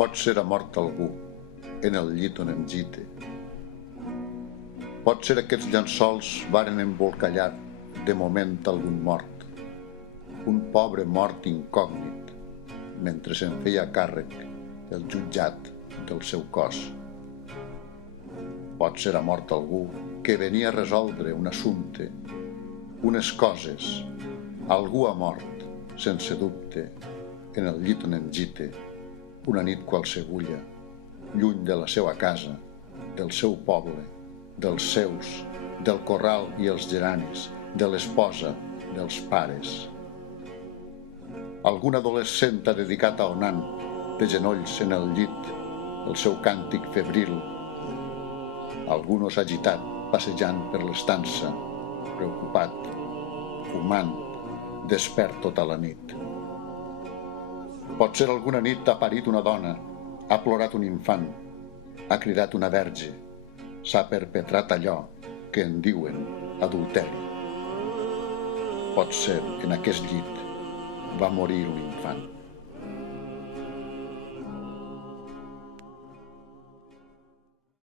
Pot ser ha mort algú en el llit on em gite. Pot ser aquests llençols varen embolcallar de moment algun mort, un pobre mort incògnit, mentre se'n feia càrrec el jutjat del seu cos. Pot ser ha mort algú que venia a resoldre un assumpte, unes coses. Algú ha mort, sense dubte, en el llit on em gite, una nit qualsevulla, lluny de la seva casa, del seu poble, dels seus, del corral i els geranis, de l'esposa, dels pares. Algun adolescent ha dedicat a Onan, de genolls en el llit, el seu càntic febril. Algun os agitat, passejant per l'estança, preocupat, fumant, despert tota la nit. Pot ser alguna nit ha parit una dona, ha plorat un infant, ha cridat una verge, s'ha perpetrat allò que en diuen adulteri. Pot ser en aquest llit va morir un infant.